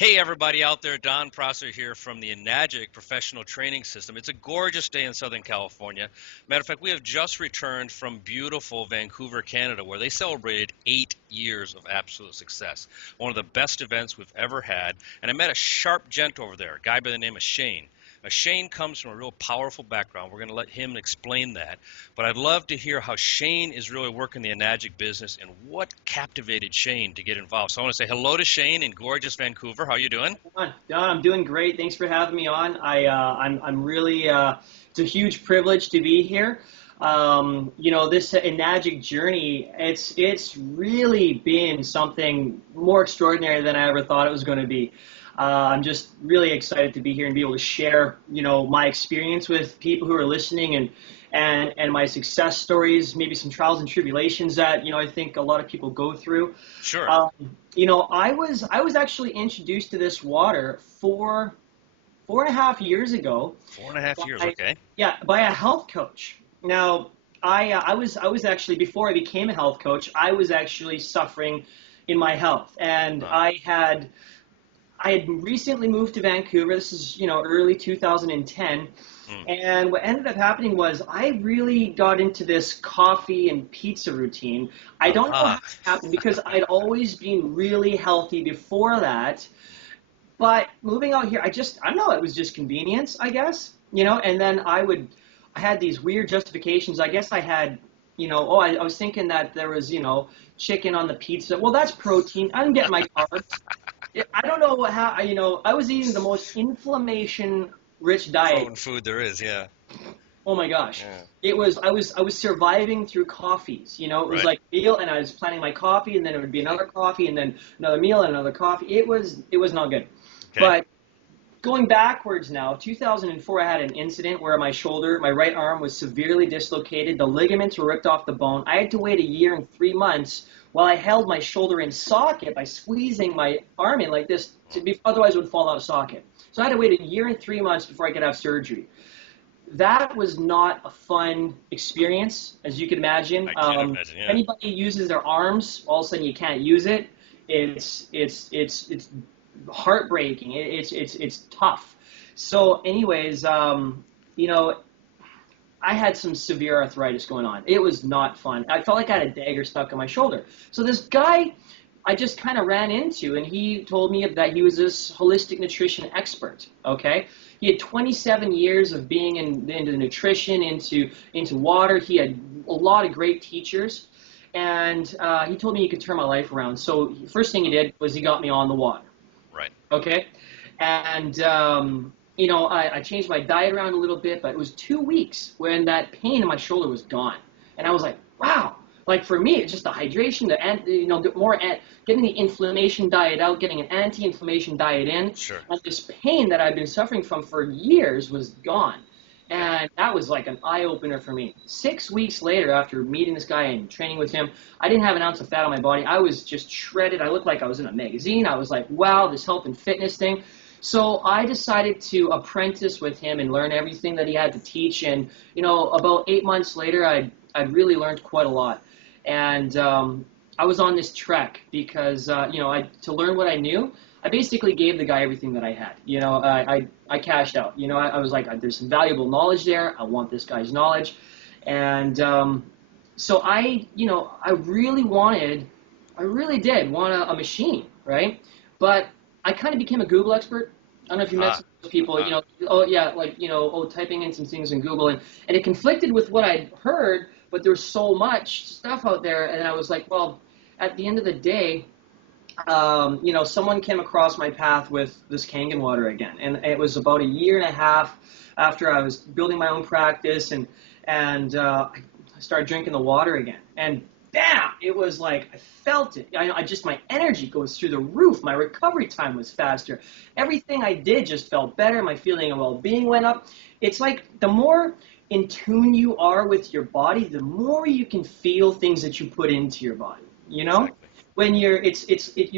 Hey, everybody out there, Don Prosser here from the Enagic Professional Training System. It's a gorgeous day in Southern California. Matter of fact, we have just returned from beautiful Vancouver, Canada, where they celebrated 8 years of absolute success. One of the best events we've ever had. And I met a sharp gent over there, a guy by the name of Shane. Now, Shane comes from a real powerful background. We're going to let him explain that. But I'd love to hear how Shane is really working the Enagic business and what captivated Shane to get involved. So I want to say hello to Shane in gorgeous Vancouver. How are you doing? Don, I'm doing great. Thanks for having me on. I'm really, it's a huge privilege to be here. This Enagic journey, it's really been something more extraordinary than I ever thought it was going to be. I'm just really excited to be here and be able to share, my experience with people who are listening and my success stories, maybe some trials and tribulations that, I think a lot of people go through. Sure. I was actually introduced to this water four and a half years ago. 4.5 years, okay. Yeah, by a health coach. Now, I was actually, before I became a health coach, I was actually suffering in my health, and I had recently moved to Vancouver. This is, early 2010. And what ended up happening was I really got into this coffee and pizza routine. I don't know how it happened because I'd always been really healthy before that. But moving out here, I don't know, it was just convenience, I guess. And then I had these weird justifications. I guess I had, I was thinking that there was, chicken on the pizza. Well, that's protein. I didn't get my carbs. I don't know how, I was eating the most inflammation-rich diet. Protein food there is, yeah. Oh my gosh. Yeah. I was surviving through coffees, it was like meal, and I was planning my coffee, and then it would be another coffee, and then another meal, and another coffee. It was not good. Okay. But going backwards now, 2004, I had an incident where my right arm was severely dislocated. The ligaments were ripped off the bone. I had to wait a year and 3 months while I held my shoulder in socket by squeezing my arm in like this, otherwise it would fall out of socket. So I had to wait a year and 3 months before I could have surgery. That was not a fun experience, as you can imagine. I can imagine, yeah. Anybody uses their arms, all of a sudden you can't use it. It's heartbreaking. It's tough. So anyways, I had some severe arthritis going on. It was not fun. I felt like I had a dagger stuck in my shoulder. So this guy I just kind of ran into, and he told me that he was this holistic nutrition expert, okay? He had 27 years of being into nutrition, into water. He had a lot of great teachers, and he told me he could turn my life around. So first thing he did was he got me on the water. Right. Okay? And I changed my diet around a little bit, but it was 2 weeks when that pain in my shoulder was gone. And I was like, wow. Like for me, it's just the hydration, getting the inflammation diet out, getting an anti-inflammation diet in. Sure. And this pain that I've been suffering from for years was gone. And that was like an eye-opener for me. 6 weeks later, after meeting this guy and training with him, I didn't have an ounce of fat on my body. I was just shredded. I looked like I was in a magazine. I was like, wow, this health and fitness thing. So I decided to apprentice with him and learn everything that he had to teach. And, about 8 months later, I'd really learned quite a lot. And I was on this trek because, to learn what I knew, I basically gave the guy everything that I had. I cashed out. I was like, there's some valuable knowledge there. I want this guy's knowledge. And so I really did want a machine, right? But I kind of became a Google expert. I don't know if you met some of those people, typing in some things in Google. And it conflicted with what I'd heard, but there's so much stuff out there. And I was like, well, at the end of the day, someone came across my path with this Kangen water again. And it was about a year and a half after I was building my own practice, and I started drinking the water again. And bam, it was like, I felt it. My energy goes through the roof. My recovery time was faster. Everything I did just felt better. My feeling of well-being went up. It's like the more in tune you are with your body, the more you can feel things that you put into your body, Exactly. When your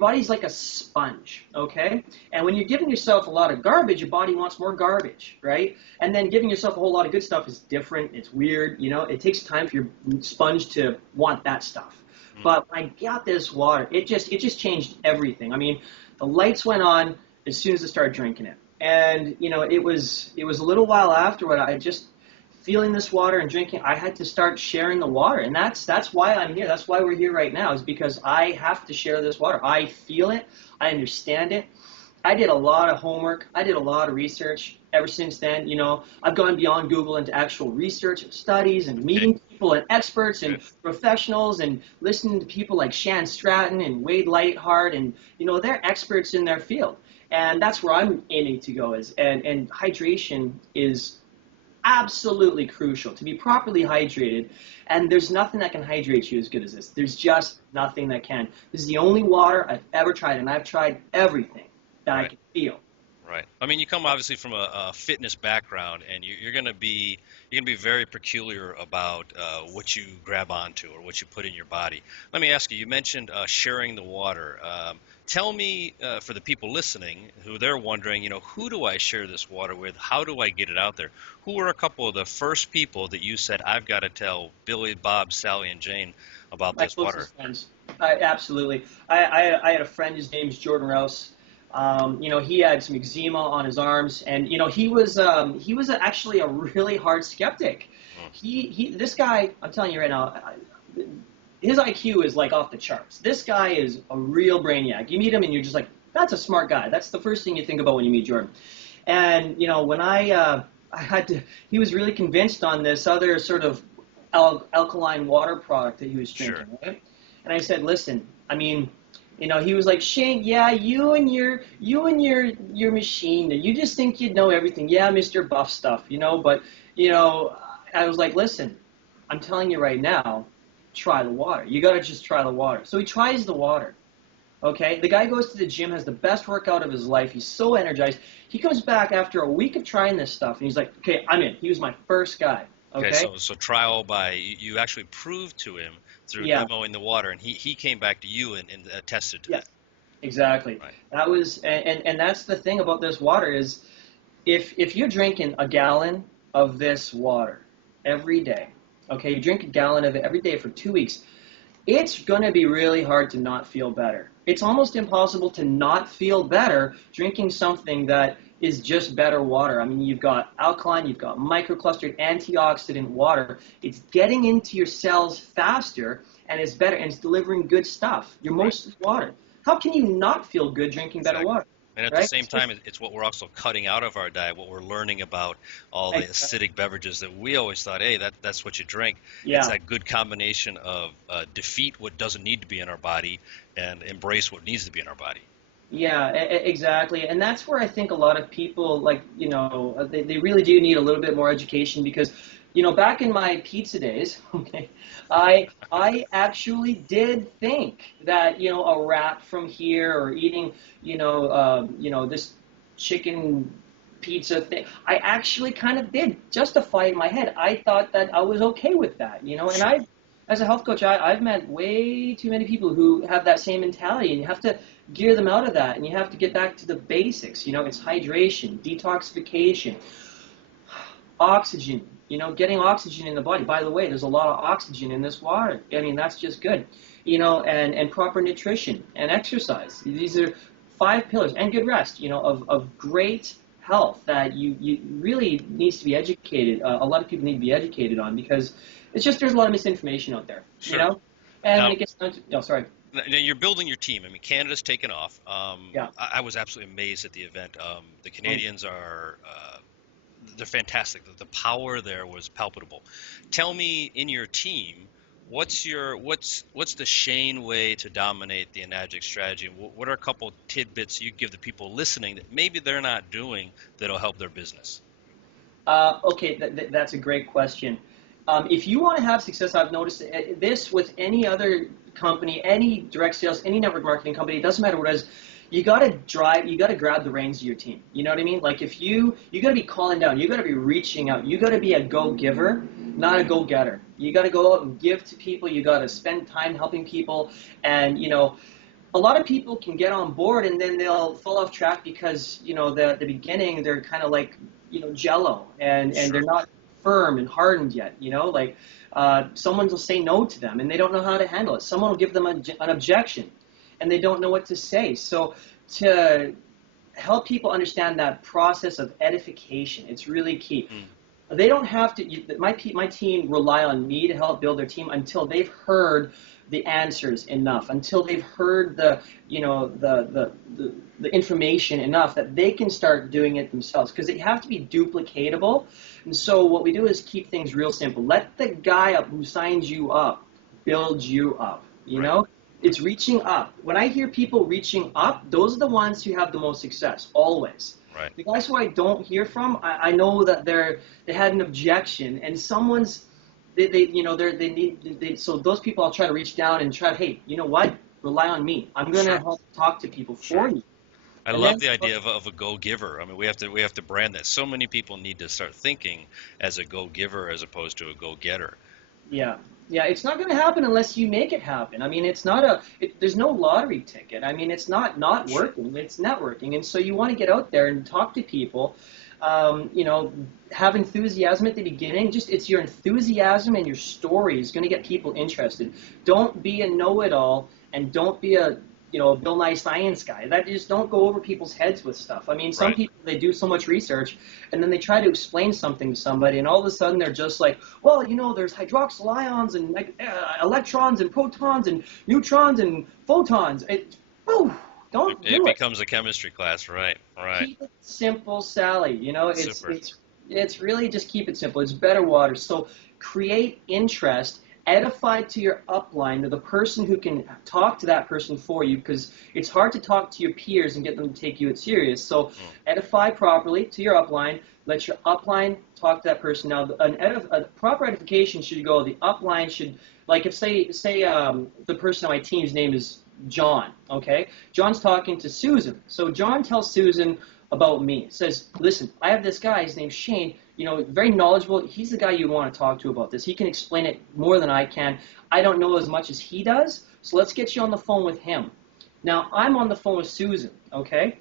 body's like a sponge, okay? And when you're giving yourself a lot of garbage, your body wants more garbage, right? And then giving yourself a whole lot of good stuff is different. It's weird, It takes time for your sponge to want that stuff. But when I got this water, it just changed everything. I mean, the lights went on. as soon as I started drinking it. And it was a little while afterward. I just feeling this water and drinking. I had to start sharing the water, and that's why I'm here. That's why we're here right now. Is because I have to share this water. I feel it. I understand it. I did a lot of homework. I did a lot of research. Ever since then, I've gone beyond Google into actual research and studies and meeting people and experts and professionals and listening to people like Shan Stratton and Wade Lightheart, and they're experts in their field. And that's where I'm aiming to go. And hydration is absolutely crucial to be properly hydrated. And there's nothing that can hydrate you as good as this. There's just nothing that can. This is the only water I've ever tried, and I've tried everything that I can feel. Right. I mean, you come obviously from a fitness background, and you're going to be very peculiar about what you grab onto or what you put in your body. Let me ask you. You mentioned sharing the water. Tell me, for the people listening, who they're wondering, who do I share this water with? How do I get it out there? Who were a couple of the first people that you said, I've got to tell Billy, Bob, Sally, and Jane about this water? Friends. Absolutely. I had a friend. His name's Jordan Rouse. He had some eczema on his arms, and he was actually a really hard skeptic. This guy, I'm telling you right now, his IQ is like off the charts. This guy is a real brainiac. You meet him and you're just like, that's a smart guy. That's the first thing you think about when you meet Jordan. And when I had to, he was really convinced on this other sort of alkaline water product that he was drinking. Sure. Right? And I said, listen, I mean, he was like, Shane, yeah, you and your machine, you just think you know everything. Yeah, Mr. Buff stuff, but, I was like, listen, I'm telling you right now, try the water. You got to just try the water. So he tries the water, okay? The guy goes to the gym, has the best workout of his life. He's so energized. He comes back after a week of trying this stuff, and he's like, okay, I'm in. He was my first guy. Okay, so trial by, you actually proved to him through demoing the water, and he came back to you and attested to that. Exactly. Right. That was, and that's the thing about this water is, if you're drinking a gallon of this water every day, okay, you drink a gallon of it every day for 2 weeks, it's going to be really hard to not feel better. It's almost impossible to not feel better drinking something that is just better water. I mean, you've got alkaline, you've got microclustered antioxidant water. It's getting into your cells faster, and it's better, and it's delivering good stuff. Your most water. How can you not feel good drinking better water? And at the same time, it's what we're also cutting out of our diet, what we're learning about all the acidic beverages that we always thought, hey, that's what you drink. Yeah. It's that good combination of defeat what doesn't need to be in our body and embrace what needs to be in our body. Yeah, exactly. And that's where I think a lot of people, they really do need a little bit more education because, back in my pizza days, okay, I actually did think that, a wrap from here or eating, this chicken pizza thing, I actually kind of did justify it in my head. I thought that I was okay with that, and as a health coach, I've met way too many people who have that same mentality, and you have to gear them out of that, and you have to get back to the basics. It's hydration, detoxification, oxygen, getting oxygen in the body. By the way, there's a lot of oxygen in this water. I mean, that's just good. And proper nutrition and exercise. These are 5 pillars, and good rest, of great health that you really needs to be educated. A lot of people need to be educated on because it's just there's a lot of misinformation out there, Sure. And Now, when it gets down to, sorry. Now you're building your team. I mean, Canada's taken off. Yeah. I was absolutely amazed at the event. The Canadians are they're fantastic. The power there was palpable. Tell me, in your team, what's the Shane way to dominate the Enagic strategy? What are a couple tidbits you give the people listening that maybe they're not doing that'll help their business? Okay, that's a great question. If you want to have success, I've noticed this with any other company, any direct sales, any network marketing company, it doesn't matter what it is, you got to grab the reins of your team. You know what I mean? Like if you got to be calling down, you got to be reaching out, you got to be a go-giver, not a go-getter. You got to go out and give to people, you got to spend time helping people, and a lot of people can get on board and then they'll fall off track because, the beginning they're kind of like, jello and Sure. they're not firm and hardened yet, someone will say no to them and they don't know how to handle it. Someone will give them an objection and they don't know what to say. So to help people understand that process of edification. It's really key. They don't have to. My team rely on me to help build their team until they've heard the answers enough, until they've heard the the information enough that they can start doing it themselves, because they have to be duplicatable. And so what we do is keep things real simple. Let the guy up who signs you up build you up. You know, it's reaching up. When I hear people reaching up, those are the ones who have the most success, always. Right. The guys who I don't hear from, I know that they had an objection, and someone's so those people I'll try to reach down and try to, hey, you know what? Rely on me. I'm going to help talk to people for you. I love the idea of a go-giver. I mean, we have to brand that. So many people need to start thinking as a go-giver as opposed to a go-getter. Yeah. Yeah, it's not going to happen unless you make it happen. I mean, it's not there's no lottery ticket. I mean, it's not working. It's networking. And so you want to get out there and talk to people. You know, have enthusiasm at the beginning. It's your enthusiasm and your story is going to get people interested. Don't be a know-it-all, and don't be a Bill Nye science guy. That just don't go over people's heads with stuff. I mean, some people, they do so much research, and then they try to explain something to somebody, and all of a sudden they're just like, well, there's hydroxyl ions and electrons and protons and neutrons and photons. It becomes a chemistry class, right? Keep it simple, Sally. It's really just keep it simple. It's better water. So create interest. Edify to your upline, to the person who can talk to that person for you, because it's hard to talk to your peers and get them to take you at serious. So edify properly to your upline. Let your upline talk to that person. Now, a proper edification should go. The upline should, like, if say the person on my team's name is John. Okay, John's talking to Susan. So John tells Susan about me. Says, listen, I have this guy. His name's Shane. Very knowledgeable. He's the guy you want to talk to about this. He can explain it more than I can. I don't know as much as he does, so let's get you on the phone with him. Now, I'm on the phone with Susan, okay?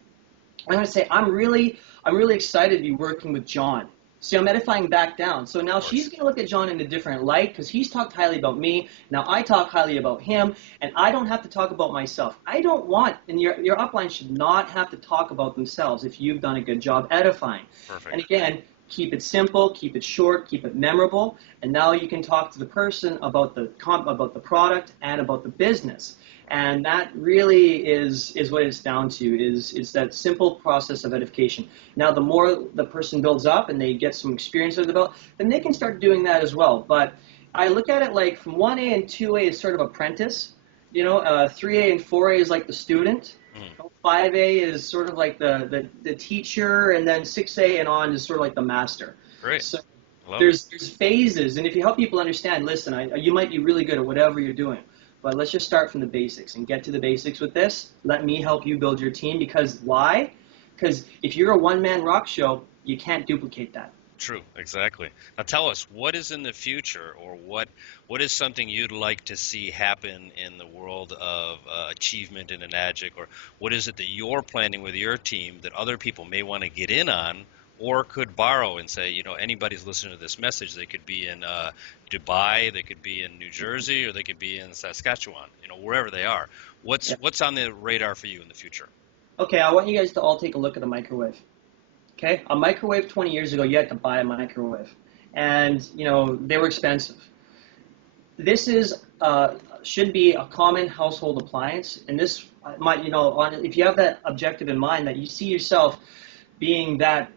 I'm going to say, I'm really excited to be working with John. See, I'm edifying back down. So now she's going to look at John in a different light, because he's talked highly about me. Now I talk highly about him, and I don't have to talk about myself. I don't want, and your upline should not have to talk about themselves if you've done a good job edifying. Perfect. And again, keep it simple, keep it short, keep it memorable, and now you can talk to the person about the product and about the business. And that really is what it's down to, is that simple process of edification. Now, the more the person builds up and they get some experience under the belt, then they can start doing that as well. But I look at it like from 1A and 2A is sort of apprentice. 3A and 4A is like the student. 5A is sort of like the teacher, and then 6A and on is sort of like the master. Great. So there's phases, and if you help people understand, listen, you might be really good at whatever you're doing, but let's just start from the basics and get to the basics with this. Let me help you build your team, because why? Because if you're a one-man rock show, you can't duplicate that. True, exactly. Now tell us, what is in the future, or what is something you'd like to see happen in the world of achievement in Enagic, or what is it that you're planning with your team that other people may want to get in on or could borrow and say, anybody's listening to this message, they could be in Dubai, they could be in New Jersey, or they could be in Saskatchewan, wherever they are. What's on the radar for you in the future? Okay, I want you guys to all take a look at the microwave. Okay, a microwave 20 years ago, you had to buy a microwave, and they were expensive. This should be a common household appliance, and this might, if you have that objective in mind, that you see yourself being that,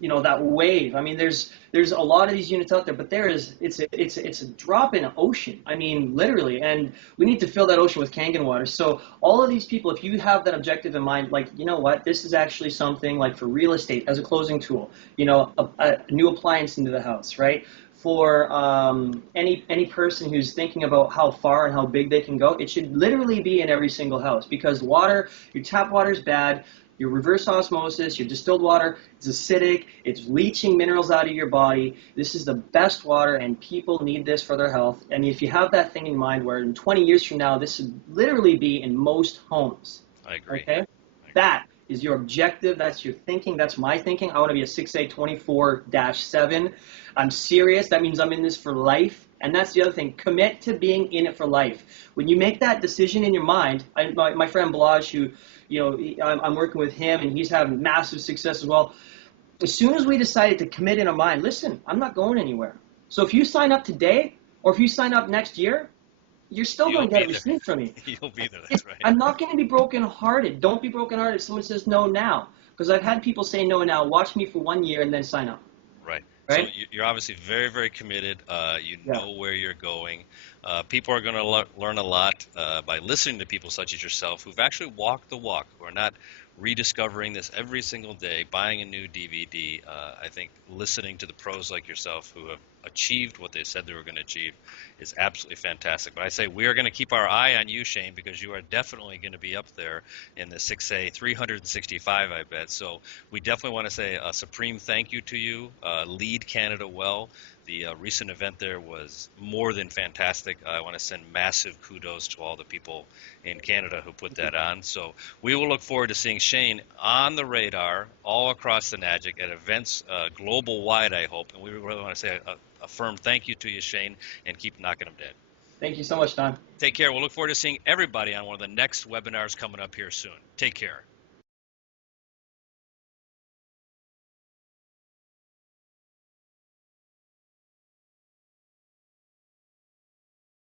that wave. I mean, there's a lot of these units out there, but it's a drop in an ocean. I mean, literally, and we need to fill that ocean with Kangen water. So all of these people, if you have that objective in mind, like, this is actually something like for real estate as a closing tool, a new appliance into the house, right? For any person who's thinking about how far and how big they can go, it should literally be in every single house, because water, your tap water is bad. Your reverse osmosis, your distilled water, it's acidic, it's leaching minerals out of your body. This is the best water, and people need this for their health. And if you have that thing in mind, where in 20 years from now, this should literally be in most homes. I agree. Okay? That is your objective. That's your thinking. That's my thinking. I want to be a 6A 24-7. I'm serious. That means I'm in this for life. And that's the other thing. Commit to being in it for life. When you make that decision in your mind, my friend Blaj, I'm working with him, and he's having massive success as well. As soon as we decided to commit in our mind, listen, I'm not going anywhere. So if you sign up today, or if you sign up next year, you're still You'll going to get be a there. receipt from me. You'll be there. That's right. I'm not going to be brokenhearted. Don't be brokenhearted if someone says no now. Because I've had people say no now. Watch me for 1 year and then sign up. Right. So Right? you're obviously very, very committed. You Yeah. know where you're going. People are going to learn a lot by listening to people such as yourself who've actually walked the walk, who are not rediscovering this every single day, buying a new DVD. I think listening to the pros like yourself who have achieved what they said they were going to achieve is absolutely fantastic. But I say we are going to keep our eye on you, Shane, because you are definitely going to be up there in the 6A 365, I bet. So we definitely want to say a supreme thank you to you. Lead Canada well. The recent event there was more than fantastic. I want to send massive kudos to all the people in Canada who put that on. So we will look forward to seeing Shane on the radar all across the Enagic at events global wide, I hope. And we really want to say a firm thank you to you, Shane, and keep knocking them dead. Thank you so much, Don. Take care. We'll look forward to seeing everybody on one of the next webinars coming up here soon. Take care.